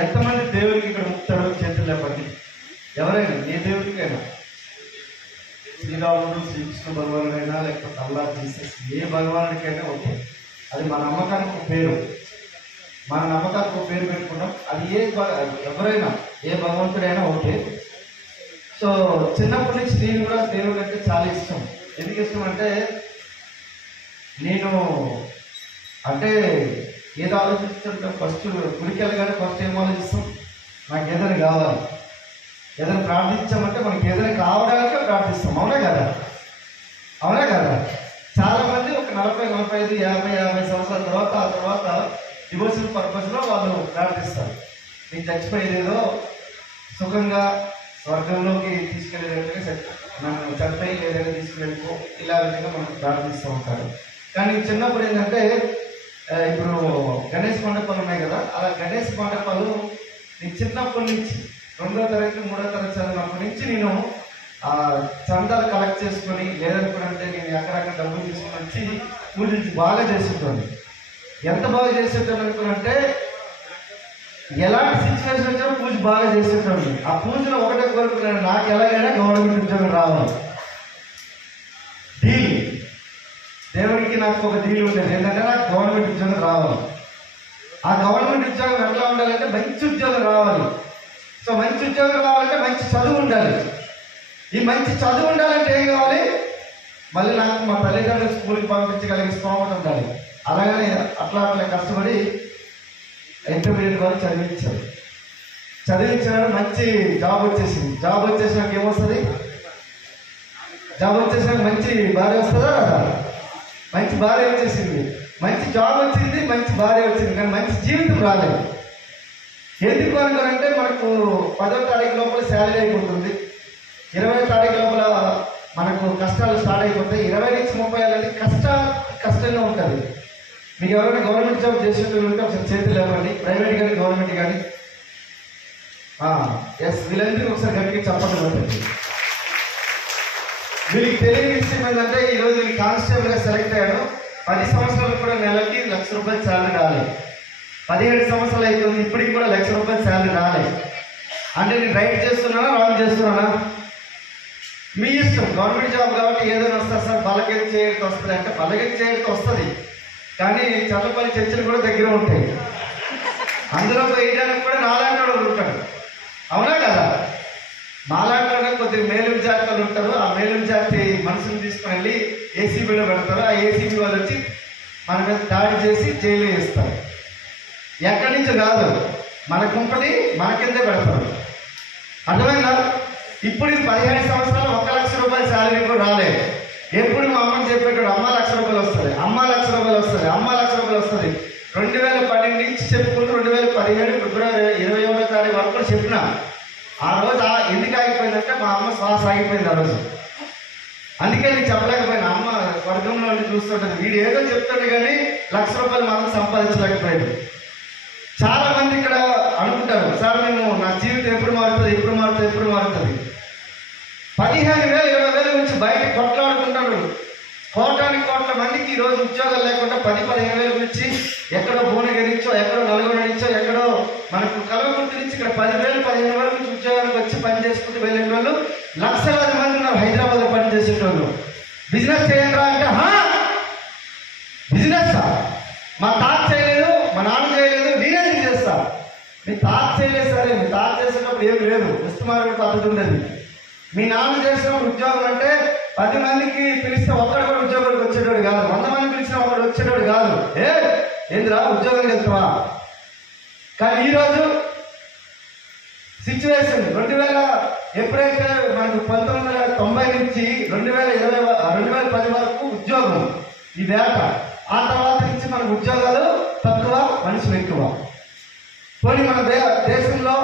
ఎంతమంది దేవుడికి ఇక్కడ ముక్తారో చేతులు లేపండి. ఎవరైనా ఏ దేవుడికైనా, శ్రీరాముడు, శ్రీకృష్ణ భగవానుడైనా లేకపోతే అల్లా, జీసస్, ఏ భగవానుడికైనా ఓకే. అది మన నమ్మకానికి ఒక పేరు, మన నమ్మకానికి ఒక పేరు పెట్టుకుంటాం. అది ఎవరైనా ఏ భగవంతుడైనా ఓకే. సో చిన్నప్పటి నుంచి నేను కూడా దేవుడు అంటే చాలా ఇష్టం. ఎందుకు ఇష్టం అంటే నేను ఏదో ఆలోచిస్తుంటాం. ఫస్ట్ గుడికి వెళ్ళగానే ఫస్ట్ ఏం ఆలోచిస్తాం, నాకు ఏదైనా కావాలి. ఏదైనా ప్రార్థించామంటే మనకి ఏదైనా కావడానికే ప్రార్థిస్తాం. అవునా కదా? అవునా కదా? చాలామంది ఒక 40, 45, 50 సంవత్సరాల తర్వాత డివోషనల్ పర్పస్లో వాళ్ళు ప్రార్థిస్తారు. నీకు చచ్చిపోయేదేదో సుఖంగా స్వర్గంలోకి తీసుకెళ్ళేటట్టుగా నన్ను చనిపోయి ఏదైనా తీసుకెళ్ళిపో, ఇలా విధంగా మనం ప్రార్థిస్తూ ఉంటారు. కానీ చిన్నప్పుడు ఏంటంటే ఇప్పుడు గణేష్ మండపాలు ఉన్నాయి కదా, అలా గణేష్ మండపాలు నేను చిన్నప్పటి నుంచి 2వ తరగతి 3వ తరగతి చదివినప్పటి నుంచి నేను చందాలు కలెక్ట్ చేసుకొని, లేదనుకుంటే నేను ఎక్కడెక్కడ డబ్బులు తీసుకుని వచ్చి పూజించి బాగా చేసేటోని. ఎంత బాగా చేసేటోని అనుకున్నంటే ఎలాంటి సిచ్యువేషన్ వచ్చినా పూజ బాగా చేసేటోని. ఆ పూజలో ఒకటే కోరుకున్నాను, నాకు ఎలాగైనా గవర్నమెంట్ ఉద్యోగం రావాలి. డీల్ దేవుడికి నాకు ఒక డీల్ ఉండేది ఏంటంటే నాకు గవర్నమెంట్ ఉద్యోగం రావాలి. ఆ గవర్నమెంట్ ఉద్యోగం ఎట్లా ఉండాలంటే మంచి ఉద్యోగం రావాలి. సో మంచి ఉద్యోగం రావాలంటే మంచి చదువు ఉండాలి. ఈ మంచి చదువు ఉండాలంటే ఏం కావాలి, మళ్ళీ నాకు మా తల్లిదండ్రులు స్కూల్కి పంపించగలిగే స్తోమత ఉండాలి. అలాగనే అట్లా కష్టపడి ఇంటర్మీడియట్ వరకు చదివించాడు. మంచి జాబ్ వచ్చేసింది. జాబ్ వచ్చేసినాక ఏమొస్తుంది, జాబ్ వచ్చేసినాక మంచి భార్య వస్తుందా? మంచి భార్య వచ్చేసింది, మంచి జాబ్ వచ్చింది, మంచి భార్య వచ్చింది, కానీ మంచి జీవితం రాలేదు. ఎందుకు అనుకోనంటే మనకు 10వ తారీఖు లోపల శాలరీ అయిపోతుంది, 20వ తారీఖు లోపల మనకు కష్టాలు స్టార్ట్ అయిపోతాయి. 20 నుంచి 30 అనేది కష్టంగా ఉంటుంది. మీకు ఎవరైనా గవర్నమెంట్ జాబ్ చేసేటప్పుడు ఉంటే ఒకసారి చేతులు లేవండి, ప్రైవేట్ కానీ గవర్నమెంట్ కానీ. ఎస్, వీళ్ళందరికీ ఒకసారి గట్టిగా చెప్పడం ఉంటుంది. వీళ్ళకి తెలియని విషయం ఏంటంటే ఈరోజు వీళ్ళు కానిస్టేబుల్గా సెలెక్ట్ అయ్యాడు. 10 సంవత్సరాలు కూడా నెలకి ₹1,00,000 శాలరీ రాలేదు. 17 సంవత్సరాలు అవుతుంది, ఇప్పటికి కూడా ₹1,00,000 శాలరీ రాలేదు. అంటే నేను రైట్ చేస్తున్నానా రాంగ్ చేస్తున్నానా? మీ ఇష్టం. గవర్నమెంట్ జాబ్ కాబట్టి ఏదైనా వస్తుంది సార్, బలగెత్తి చేయడం వస్తుంది అంటే బలగెత్తి చేయడం వస్తుంది. కానీ చల్లపల్లి చర్చలు కూడా దగ్గర ఉంటాయి, అందులో వేయడానికి కూడా నాలాంటి వాడు ఉంటాడు. అవునా కదా? మాలాంటి కొద్దిగా మేలు జాతి వాళ్ళు ఉంటారు. ఆ మేలు జాతి మనుషులు తీసుకుని వెళ్ళి ఏసీబీలో పెడతారు. ఆ ఏసీబీ వాళ్ళు వచ్చి మన మీద దాడి చేసి జైలు వేస్తారు. ఎక్కడి నుంచి కాదు, మన కుంపటి మన కిందే పెడతారు. అర్థమైందా? ఇప్పుడు 17 సంవత్సరాలు ₹1,00,000 శాలరీ కూడా రాలేదు. ఎప్పుడు మా అమ్మని చెప్పేటాడు, అమ్మ ₹1,00,000 వస్తుంది, అమ్మ ₹1,00,000 వస్తుంది, అమ్మ ₹1,00,000 వస్తుంది. 2012 నుంచి చెప్పుకుంటూ 2017 ఫిబ్రవరి 27వ తారీఖు వరకు కూడా చెప్పిన. ఆ రోజు ఎందుకు ఆగిపోయిందంటే మా అమ్మ శ్వాస ఆగిపోయింది ఆ రోజు. అందుకే నేను చెప్పలేకపోయినా. అమ్మ స్వర్గంలో చూస్తుంటుంది, వీడు ఏదో చెప్తాడు కానీ ₹1,00,000 మాత్రం సంపాదించలేకపోయాడు. చాలా మంది ఇక్కడ అనుకుంటారు, సార్ మేము నా జీవితం ఎప్పుడు మారుతుంది 15,000 20,000 నుంచి బయట కొట్లాడుకుంటాడు. కోట్ల మందికి ఈరోజు ఉద్యోగాలు లేకుండా 10-15,000 నుంచి ఎక్కడో భువనగిరి నుంచో, ఎక్కడో నల్గొండ నుంచో, ఎక్కడో మనకు కలవకుర్తి నుంచి ఇక్కడ 10,000-15,000 నుంచి ఉద్యోగాలకు వచ్చి పని చేసుకుంటూ వెళ్ళే వాళ్ళు లక్షలాది మంది ఉన్నారు. హైదరాబాద్లో పని చేసేటోళ్ళు. బిజినెస్ చేయండి అంటే బిజినెస్ మా తాత చేయలేదు, మా నాన్న చేయలేదు, నేనేది చేస్తా. మీ తాత చేయలేదు సరే, మీ తాత చేసేటప్పుడు ఏం లేదు, ఇష్టమైన పద్ధతి ఉండేది. మీ నాన్న చేసినప్పుడు ఉద్యోగం అంటే 10 మందికి పిలిస్తే ఒక్కడు కూడా ఉద్యోగానికి వచ్చేటోడు కాదు, 100 మంది పిలిచిన ఒకడు వచ్చేటోడు కాదు. ఏందిరా ఉద్యోగానికి వెళ్తావా? కానీ ఈరోజు సిచ్యువేషన్ 2000 ఎప్పుడైతే మనకు 1990 నుంచి 2010 వరకు ఉద్యోగం ఈ వేట. ఆ తర్వాత నుంచి మనకు ఉద్యోగాలు తక్కువ, మనుషులు ఎక్కువ. పోనీ మన దేశంలో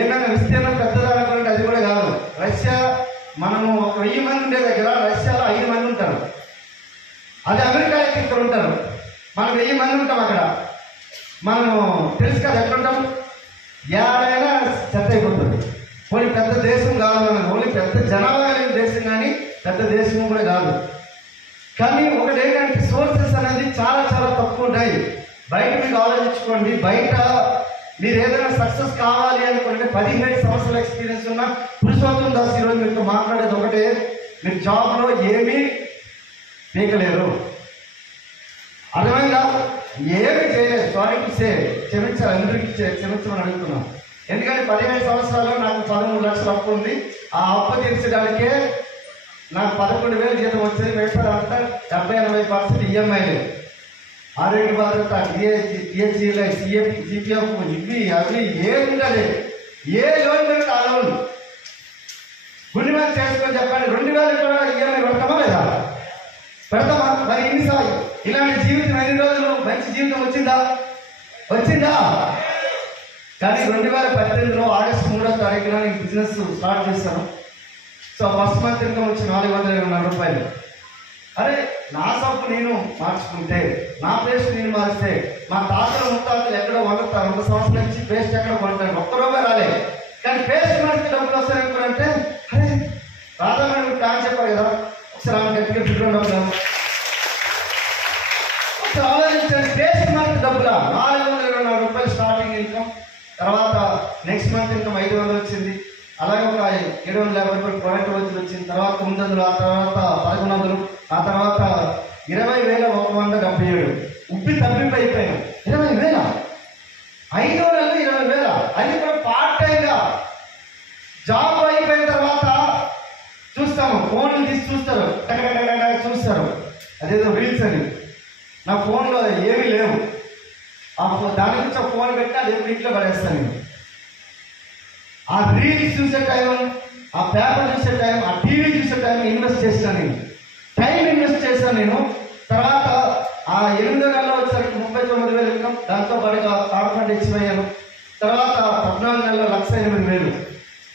ఏమైనా విస్తీర్ణం పెద్దదనుకుంటే అది కూడా కాదు. రష్యా మనము 1000 మంది ఉండే దగ్గర రష్యాలో 5 మంది ఉంటారు. అది అమెరికా ఇక్కడ ఉంటారు. మనం 1000 మంది ఉంటాం అక్కడ. మనము తెలుసు కదా ఎట్లుంటాం, ఏడైనా సెట్ అయిపోతుంది. పోనీ పెద్ద దేశం కాదు మనకు, ఓన్లీ పెద్ద జనాభా కలిగిన దేశం కానీ పెద్ద దేశం కూడా కాదు. కానీ ఒకటి ఏంటంటే సోర్సెస్ అనేది చాలా బయట మీకు ఆలోచించుకోండి. బయట మీరు ఏదైనా సక్సెస్ కావాలి అనుకుంటే 17 సంవత్సరాల ఎక్స్పీరియన్స్ ఉన్న పురుషోత్తం దాస్ ఈరోజు మీతో మాట్లాడేది ఒకటే, మీరు జాబ్లో ఏమీ పీకలేరు. అర్థమైందా? ఏమి చేయలేదు. సారీ టు సే, క్షమించాలి, అందరికీ క్షమించమని అడుగుతున్నాం. ఎందుకంటే 15 సంవత్సరాల్లో నాకు 13 లక్షలు అప్పు ఉంది. ఆ అప్పు తీర్చడానికే నాకు 11,000 జీతం వచ్చేది. మిగతాదంతా 70-80% ఈఎంఐలు, ఆరోగ్య భద్రత, డిహెచ్ఈలు, సిపిఎఫ్, ఇవి అవి ఏముండదు. ఏ లోన్ పెడితే ఆ లోన్ గుండె మీద చేసుకొని చెప్పండి. 2,000 కూడా ఈఎంఐ పెడతామా లేదా? పెడతామా? మరి ఇన్నిసార్లు ఇలాంటి జీవితం ఎన్ని రోజులు మంచి జీవితం వచ్చిందా? కానీ 2018లో ఆగస్టు 3వ తారీఖున నేను బిజినెస్ స్టార్ట్ చేశాను. సో ఫస్ట్ మంత్ ఇన్కమ్ వచ్చి 424 రూపాయలు. అరే, నా సబ్బు నేను మార్చుకుంటే, నా పేస్ట్ నేను మారిస్తే, మా తాతలు ముత్తాతలు ఎక్కడో 100 సంవత్సరాల నుంచి పేస్ట్ ఎక్కడ కొంటాను, ఒక్క రూపాయి రాలే. కానీ పేస్ట్ మార్చి డబ్బులు వస్తాయి అనుకుంటే, అరే రాధా మేడం ప్లాన్ చెప్పారు కదా, ఒకసారి ఆమె గట్టిగా ఫిట్గా డబ్బులు ఒకసారి ఆలోచించండి. పేస్ట్ మార్చి డబ్బులా 424 రూపాయలు స్టార్టింగ్ ఇన్కమ్. తర్వాత నెక్స్ట్ మంత్ ఇన్కమ్ 500 వచ్చింది. అలాగే ఒక 750 రూపాయలు ప్రొడక్ట్ వచ్చి వచ్చింది. తర్వాత 900, ఆ తర్వాత 1100, ఆ తర్వాత 20,177. ఉబ్బి తప్పిపోయిపోయాను. 20,000 5 నెలలు 20,000. అది కూడా పార్ట్ టైంగా. జాబ్ అయిపోయిన తర్వాత చూస్తాము, ఫోన్లు తీసి చూస్తారు, చూస్తారు, అదేదో రీల్స్ అని. నా ఫోన్లో ఏమీ లేవు. దాని నుంచి ఒక ఫోన్ పెట్టి అది ఇంట్లో పడేస్తాను నేను. ఆ రీల్స్ చూసే టైం, ఆ పేపర్ చూసే టైం, ఆ టీవీ చూసే టైం ఇన్వెస్ట్ చేస్తాను నేను. టైం ఇన్వెస్ట్ చేశాను నేను. తర్వాత ఆ 8 నెలల్లో వచ్చేసరికి 39,000 ఇన్కమ్. దాంతో పాటుగా కార్పొరేట్ ఇచ్చిపోయాను. తర్వాత 14 నెలల్లో 1,08,000.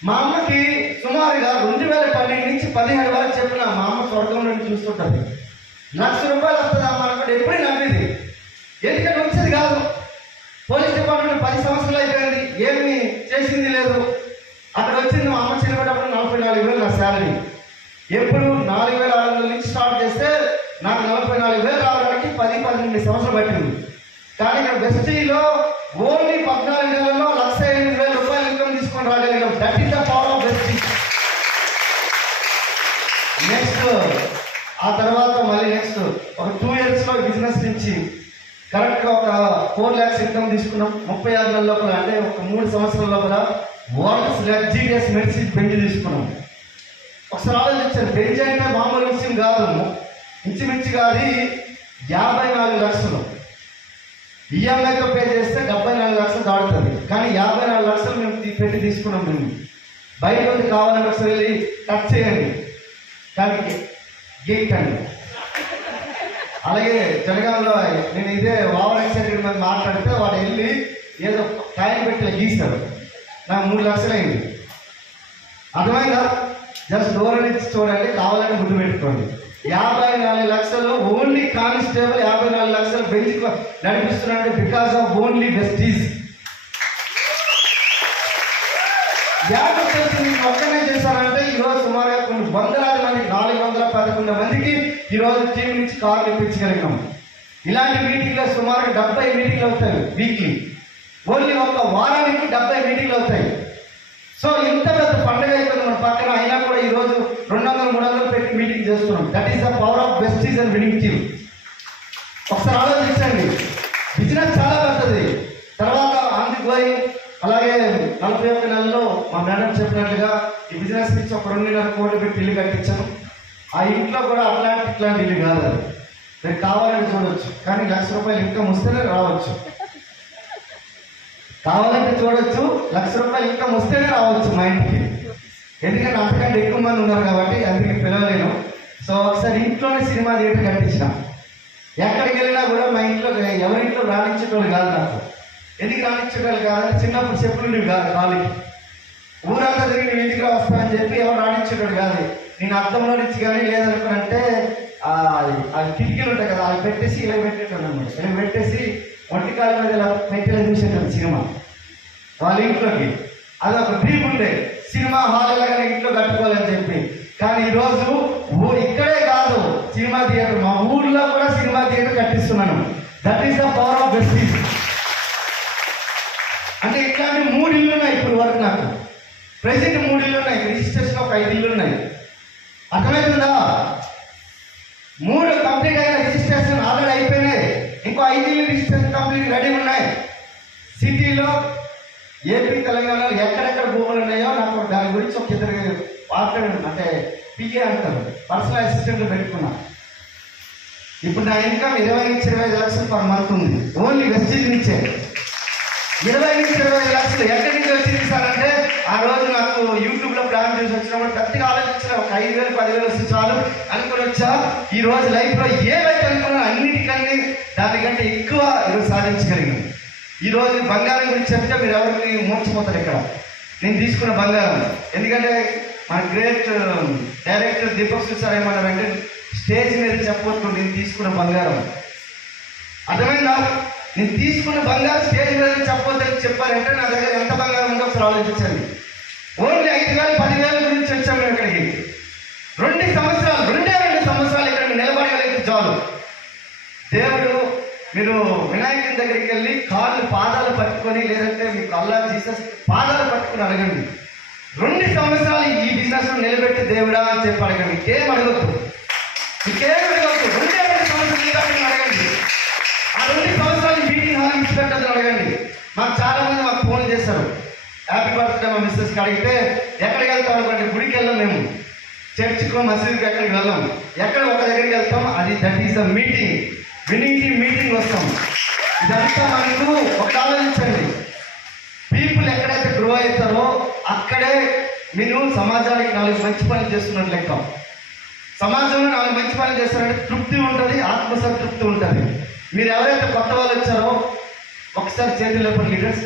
మా అమ్మకి సుమారుగా 2012 నుంచి 17 వరకు చెప్పిన మా అమ్మ స్వర్గం నుండి చూస్తుంటుంది. 1,00,000 రూపాయలు వస్తుంది అమ్మ అనుకుంటే ఎప్పుడూ నమ్మేది. ఎందుకంటే వచ్చేది కాదు. పోలీస్ డిపార్ట్మెంట్ 10 సంవత్సరాలు అయిపోయింది, ఏమి చేసింది లేదు. అక్కడ వచ్చింది మా అమ్మ చిన్నపడప్పుడు 44,000 నా శాలరీ. ఎప్పుడు 4,600 నుంచి స్టార్ట్ చేస్తే నాకు 44,000 రావడానికి 10-18 సంవత్సరాలు పట్టింది. కానీ ఇక్కడ బెస్టీలో ఓన్లీ 14 నెలల్లో 1,08,000 రూపాయలు ఇన్కమ్ తీసుకొని రాగలిగాం. That is the power of bestie. Next ఆ తర్వాత మళ్ళీ నెక్స్ట్ ఒక 2 ఇయర్స్లో బిజినెస్ నుంచి కరెక్ట్గా ఒక 4 lakhs ఇన్కమ్ తీసుకున్నాం. 36 నెలల లోపల, అంటే ఒక 3 సంవత్సరాల లోపల వరల్డ్స్ లగ్జీరియస్ మెర్సిడీస్ బెంజ్ తీసుకున్నాం. ఒకసారి ఆలోచించారు, బెంజ్ అంటే మామూలు విషయం కాదు. ఇంచుమించుగా అది 54 లక్షలు. ఈఎంఐతో పే చేస్తే 74 లక్షలు దాడుతుంది. కానీ 54 లక్షలు మేము పెట్టి తీసుకున్నాం. మేము బయట నుండి కావాలని ఒకసారి వెళ్ళి టచ్ చేయండి, కానీ గీకండి. అలాగే జనగాంలో నేను ఇదే ఓవర్ ఎక్సైటెడ్ మీద మాట్లాడితే వాడు వెళ్ళి ఏదో కాయలు పెట్టి గీశాడు. నాకు 3 లక్షలు అయింది. అర్థమైందా? జస్ట్ దూరం నుంచి చూడండి, కావాలని గుర్తు పెట్టుకోండి. 54 లక్షలు ఓన్లీ కానిస్టేబుల్, 54 లక్షలు బెంచ్ నడిపిస్తున్నాడు బికాస్ ఆఫ్ ఓన్లీ వెస్టీజ్. ఒక్కనే చేశారంటే ఈరోజు సుమారుగా కొన్ని వందలాది మంది, 411 మందికి ఈరోజు టీం నుంచి కార్లు ఇప్పించగలిగాం. ఇలాంటి మీటింగ్లో సుమారుగా 70 మీటింగ్లు అవుతాయి వీక్లీ. ఓన్లీ ఒక వారానికి 70 మీటింగ్లు అవుతాయి. సో ఇంత పెద్ద పండుగ అయిపోయింది మన పక్కన, అయినా కూడా ఈరోజు 200-300 పెట్టి మీటింగ్ చేస్తున్నాం. That is the power of besties and winning team. ఒకసారి ఆలోచించండి, బిజినెస్ చాలా పెద్దది. తర్వాత ఆన్ ది గోయింగ్ అలాగే 41 నెలల్లో మా మేడం చెప్పినట్లుగా ఈ బిజినెస్ నుంచి ఒక 2.5 కోట్లు పెట్టి ఇల్లు కట్టించాను. ఆ ఇంట్లో కూడా ఇట్లాంటి ఇల్లు కాదు, అది మీరు కావాలని చూడవచ్చు. కానీ 1,00,000 రూపాయలు ఇన్కమ్ వస్తేనే రావచ్చు. కావాలంటే చూడొచ్చు, 1,00,000 రూపాయలు ఇన్కమ్ వస్తేనే రావచ్చు మా ఇంటికి. ఎందుకంటే అంతకంటే ఎక్కువ మంది ఉన్నారు కాబట్టి అందుకే పిలవలేను. సో ఒకసారి ఇంట్లోనే సినిమా థియేటర్ కట్టించిన. ఎక్కడికి వెళ్ళినా కూడా మా ఇంట్లో ఎవరింట్లో రాణించేటోళ్ళు కాదు. నాకు ఎందుకు రాణించేటోళ్ళు కాదంటే చిన్నప్పుడు చెప్పులు కాదు కాలికి. ఊరంతా తిరిగి నేను ఇంటికి వస్తానని చెప్పి ఎవరు రాణించేటోడు కాదు. నేను అర్థంలో నుంచి కానీ లేదనుకుంటే ఆ కిటికీలు ఉంటాయి కదా, అవి పెట్టేసి ఇలా పెట్టేటోడు అనమాట. ఇలా పెట్టేసి ఒంటికాల మీద ఇలా పెట్టేలా చూసేటోడు సినిమా వాళ్ళ ఇంట్లోకి. అది ఒక డ్రీమ్ ఉండే, సినిమా హాల్ ఎలాగైనా ఇంట్లో కట్టుకోవాలని చెప్పి. కానీ ఈరోజు ఇక్కడే కాదు సినిమా థియేటర్, మా ఊర్లో కూడా సినిమా థియేటర్ కట్టిస్తున్నాను. That is the power of besties. అంటే ఇట్లాంటి 3 ఇళ్ళు ఉన్నాయి ఇప్పుడు వరకు నాకు. ప్రెసెంట్ 3 ఇళ్ళు ఉన్నాయి, రిజిస్ట్రేషన్ ఒక 5 ఇళ్ళు ఉన్నాయి. అర్థమవుతుందా? 3 కంప్లీట్ అయిన రిజిస్ట్రేషన్ ఆల్రెడీ అయిపోయినాయి. ఇంకో 5 ఇళ్ళు రిజిస్ట్రేషన్ కంప్లీట్ రెడీ ఉన్నాయి. సిటీలో ఏపీ తెలంగాణలో ఎక్కడెక్కడ భూములు ఉన్నాయో నాకు దాని గురించి ఒక 2 మాట్లాడాను. అంటే పిఏ అంటారు, పర్సనల్ అసిస్టెంట్లు పెట్టుకున్నా. ఇప్పుడు నా ఇన్కమ్ 20-25 లక్షలు పర్ మంత్ ఉంది. ఓన్లీ వెస్టీజ్ నుంచే 20-25 లక్షలు. ఎక్కడి నుంచి వచ్చింది సార్ అంటే, ఆ రోజు నాకు యూట్యూబ్లో ప్లాన్ చేసి వచ్చినప్పుడు గట్టిగా ఆలోచించిన ఒక 5,000-10,000 వస్తే చాలు అనుకుని వచ్చా. ఈ రోజు లైఫ్లో ఏవైతే అనుకున్నా అన్నిటికన్నీ దానికంటే ఎక్కువ ఈరోజు సాధించగలిగాను. ఈరోజు బంగారం గురించి చెప్తే మీరు ఎవరికి మోర్చిపోతారు ఇక్కడ నేను తీసుకున్న బంగారం. ఎందుకంటే మన గ్రేట్ డైరెక్టర్ దీపక్ సార్ ఏమన్నారంటే, స్టేజ్ మీద చెప్పొద్దు నేను తీసుకున్న బంగారం. అర్థమైందా? నేను తీసుకున్న బంగారం స్టేజ్ మీద చెప్పొద్దని చెప్పారంటే నా దగ్గర ఎంత బంగారం ఉందో ఒకసారి ఆలోచించండి. ఓన్లీ 5,000, 10,000 గురించి వచ్చాము మేము ఇక్కడికి. 2 సంవత్సరాలు ఇక్కడ మీరు నిలబడగలిగితే చాలు. దేవుడు, మీరు వినాయకుని దగ్గరికి వెళ్ళి పాదాలు పట్టుకొని, లేదంటే మీకు అల్లా జీసస్ పాదాలు పట్టుకుని అడగండి. 2 సంవత్సరాలు ఈ బిజినెస్ నిలబెట్టి దేవుడా అని చెప్పి అడగండి. మీకేం అడగద్దు. 2 సంవత్సరాలు అడగండి. ఆ 2 సంవత్సరాలు మీటింగ్ హాల్ ఇచ్చిపెట్టద్దు అడగండి. మాకు చాలా మంది మాకు ఫోన్ చేశారు, హ్యాపీ బర్త్డే మా మిస్సెస్కి అడిగితే ఎక్కడికి వెళ్తాం అనుకోండి, గుడికి వెళ్ళాం మేము, చర్చికో మసీదుకి ఎక్కడికి వెళ్ళాం. ఎక్కడ ఒక దగ్గరికి వెళ్తాం, that is the meeting. Meeting వస్తాం. ఇదంతా మనకు ఒక ఆలోచించండి. పీపుల్ ఎక్కడైతే గ్రో అవుతారో అక్కడే మీరు సమాజానికి 4 మంచి పనులు చేస్తున్నట్టు లెక్క. సమాజంలో 4 మంచి పనులు చేస్తారంటే తృప్తి ఉంటుంది, ఆత్మసంతృప్తి ఉంటుంది. మీరు ఎవరైతే కొత్త వాళ్ళు వచ్చారో ఒకసారి చేతులు లేపండి లీడర్స్.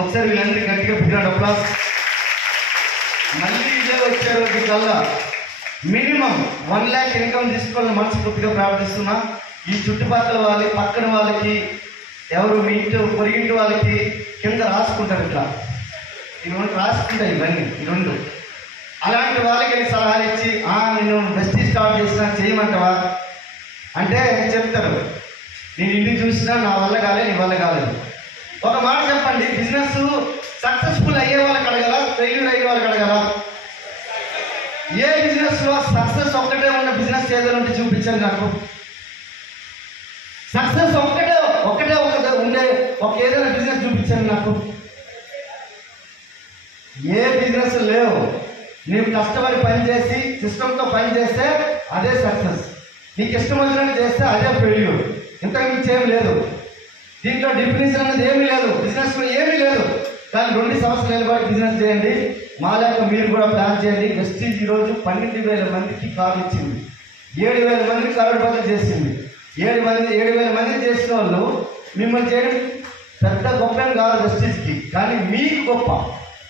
ఒకసారి వీళ్ళందరికీ గట్టిగా పిల్లలు అప్లాస్. మళ్ళీ ఇదే వచ్చే రోజు కల్లా మినిమం 1 lakh ఇన్కమ్ తీసుకోవాలని మనస్ఫూర్తిగా ప్రార్థిస్తున్నా. ఈ చుట్టుపక్కల వాళ్ళకి, పక్కన వాళ్ళకి, ఎవరు మీ ఇంటి పొరిగింటి వాళ్ళకి కింద రాసుకుంటారు. ఇట్లా ఇవన్నీ రాసుకుంటాయి ఇవన్నీ ఈ 2. అలాంటి వాళ్ళకి సలహాలు ఇచ్చి నేను వెస్టీజ్ స్టార్ట్ చేసినా చేయమంటావా అంటే చెప్తారు, నేను ఇంటికి చూసినా నా వల్ల కాలేదు, నీ వల్ల కాలేదు. ఒక మాట చెప్పండి, బిజినెస్ సక్సెస్ఫుల్ అయ్యే వాళ్ళకి అడగల, ఫెయిల్యూర్ అయ్యే వాళ్ళకి అడగల? ఏ బిజినెస్లో సక్సెస్ ఒక్కటే ఉన్న బిజినెస్ ఏదైనా ఉంటే చూపించండి నాకు. సక్సెస్ ఒక్కటే ఉండే ఏదైనా బిజినెస్ చూపించండి నాకు. ఏ బిజినెస్ లేవు. నీవు కష్టపడి పని చేసి సిస్టంతో పని చేస్తే అదే సక్సెస్. నీకు ఇష్టం వచ్చినట్టు చేస్తే అదే ఫెయిల్యూర్. ఇంతకు మించి ఏం లేదు. దీంట్లో డిఫినిషన్ అనేది ఏమీ లేదు, బిజినెస్లో ఏమీ లేదు. కానీ 2 సంవత్సరాలు నిలబడి బిజినెస్ చేయండి. మా లేక మీరు కూడా ప్లాన్ చేయండి. వెస్టీజ్ ఈరోజు 12,000 మందికి కార్లు ఇచ్చింది, 7,000 మందికి కరోడ్పతి చేసింది. 7,000 మంది చేసిన వాళ్ళు మిమ్మల్ని చేయడం పెద్ద గొప్ప కాదు వెస్టీజ్కి. కానీ మీకు గొప్ప,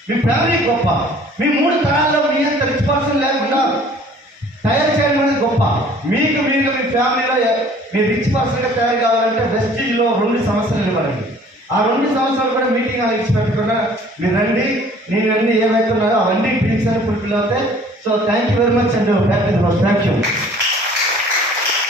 మీ ఫ్యామిలీకి గొప్ప. మీ 3 తరాల్లో మీ అంత రిచ్ పర్సన్ లేకుండా తయారు చేయడం అనేది గొప్ప. మీకు మీ ఫ్యామిలీలో మీ రిచ్ పర్సన్గా తయారు కావాలంటే వెస్టీజ్లో 2 సంవత్సరాలు నిలబడండి. ఆ 2 సంవత్సరాలు కూడా మీటింగ్ అలా ఇచ్చి పెట్టకుండా మీరు రండి. నేను అన్నీ ఏవైతే ఉన్నాయో అవన్నీ డ్రీమ్స్ అని ఫుల్ఫిల్ అవుతాయి. So thank you very much and happy thank you.